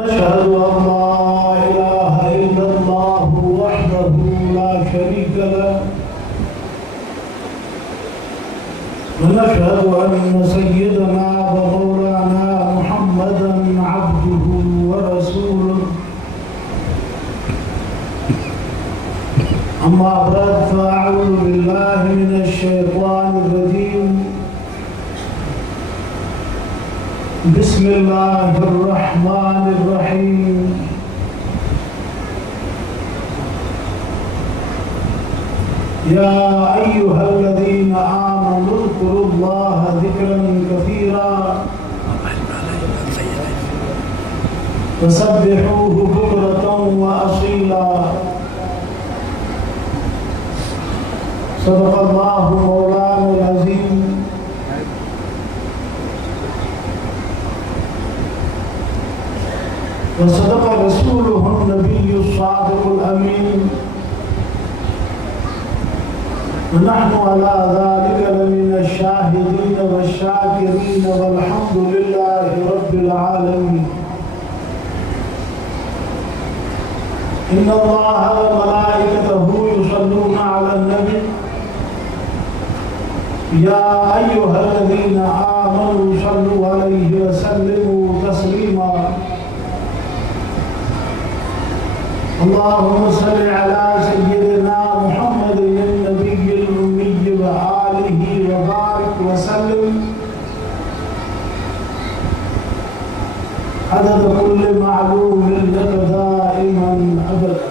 أشهد أن لا إله إلا الله وحده لا شريك له ونشهد أن سيدنا ومولانا محمدا عبده ورسوله أما بعد فأعوذ بالله من الشيطان الرجيم بسم الله الرحمن الرحيم يا أيها الذين آمنوا اذكروا الله ذكرا كثيرا وسبحوه بكرة وأصيلا صدق الله مولانا العظيم وصدق رسوله النبي الصادق الأمين ونحن على ذلك لمن الشاهدين والشاكرين والحمد لله رب العالمين. إن الله وملائكته يصلون على النبي يا أيها الذين آمنوا صلوا عليه وسلموا تسليما. اللهم صل على سيدنا محمد النبي الأمي وآله وبارك وسلم عدد كل معلوم لك دائما أبدا.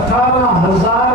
18,000